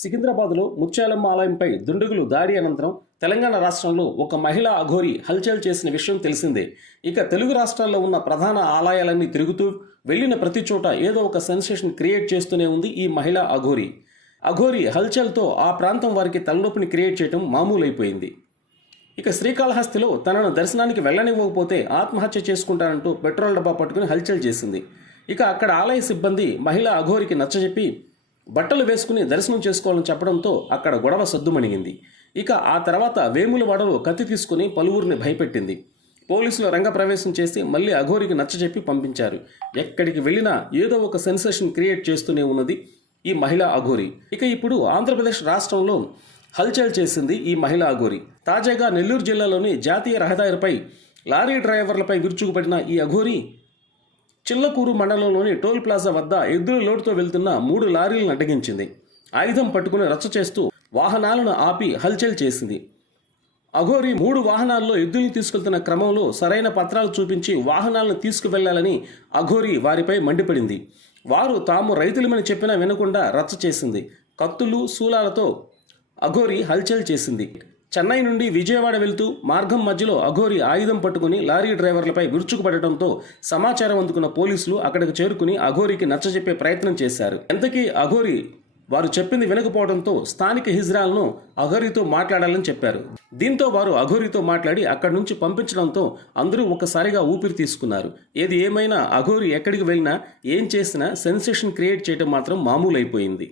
సికింద్రాబాద్లో ముత్యాలమ్మ ఆలయంపై దుండగులు దాడి అనంతరం తెలంగాణ రాష్ట్రంలో ఒక మహిళా అఘోరి హల్చల్ చేసిన విషయం తెలిసిందే. ఇక తెలుగు రాష్ట్రాల్లో ఉన్న ప్రధాన ఆలయాలన్నీ తిరుగుతూ వెళ్ళిన ప్రతి చోట ఏదో ఒక సెన్సేషన్ క్రియేట్ చేస్తూనే ఉంది ఈ మహిళా అఘోరి. అఘోరి హల్చల్తో ఆ ప్రాంతం వారికి తలనొప్పిని క్రియేట్ చేయడం మామూలైపోయింది. ఇక శ్రీకాళహస్తిలో తనను దర్శనానికి వెళ్ళనివ్వకపోతే ఆత్మహత్య చేసుకుంటానంటూ పెట్రోల్ డబ్బా పట్టుకుని హల్చల్ చేసింది. ఇక అక్కడ ఆలయ సిబ్బంది మహిళా అఘోరికి నచ్చజెప్పి బట్టలు వేసుకుని దర్శనం చేసుకోవాలని చెప్పడంతో అక్కడ గొడవ సద్దుమణిగింది. ఇక ఆ తర్వాత వేములవాడలో కత్తి తీసుకుని పలువురిని భయపెట్టింది. పోలీసులు రంగప్రవేశం చేసి మళ్ళీ అఘోరికి నచ్చజెప్పి పంపించారు. ఎక్కడికి వెళ్ళినా ఏదో ఒక సెన్సేషన్ క్రియేట్ చేస్తూనే ఉన్నది ఈ మహిళా అఘోరి. ఇక ఇప్పుడు ఆంధ్రప్రదేశ్ రాష్ట్రంలో హల్చల్ చేసింది ఈ మహిళా అఘోరి. తాజాగా నెల్లూరు జిల్లాలోని జాతీయ రహదారిపై లారీ డ్రైవర్లపై విరుచుకుపడిన ఈ అఘోరి చిల్లకూరు మండలంలోని టోల్ ప్లాజా వద్ద ఎద్దుల లోటుతో వెళ్తున్న 3 లారీలను అడ్డగించింది. ఆయుధం పట్టుకుని రచ్చ చేస్తూ వాహనాలను ఆపి హల్చల్ చేసింది. అఘోరి 3 వాహనాల్లో ఎద్దులను తీసుకెళ్తున్న క్రమంలో సరైన పత్రాలు చూపించి వాహనాలను తీసుకువెళ్లాలని అఘోరి వారిపై మండిపడింది. వారు తాము రైతులమని చెప్పినా వినకుండా రచ్చ చేసింది. కత్తులు శూలాలతో అఘోరి హల్చల్ చేసింది. చెన్నై నుండి విజయవాడ వెళ్తూ మార్గం మధ్యలో అఘోరి ఆయుధం పట్టుకుని లారీ డ్రైవర్లపై విరుచుకుపడటంతో సమాచారం అందుకున్న పోలీసులు అక్కడికి చేరుకుని అఘోరికి నచ్చజెప్పే ప్రయత్నం చేశారు. ఎంతకీ అఘోరి వారు చెప్పింది వినకపోవడంతో స్థానిక హిజ్రాలను అఘోరితో మాట్లాడాలని చెప్పారు. దీంతో వారు అఘోరితో మాట్లాడి అక్కడి నుంచి పంపించడంతో అందరూ ఒక్కసారిగా ఊపిరి తీసుకున్నారు. ఏది ఏమైనా అఘోరి ఎక్కడికి వెళ్ళినా ఏం చేసినా సెన్సేషన్ క్రియేట్ చేయడం మాత్రం మామూలైపోయింది.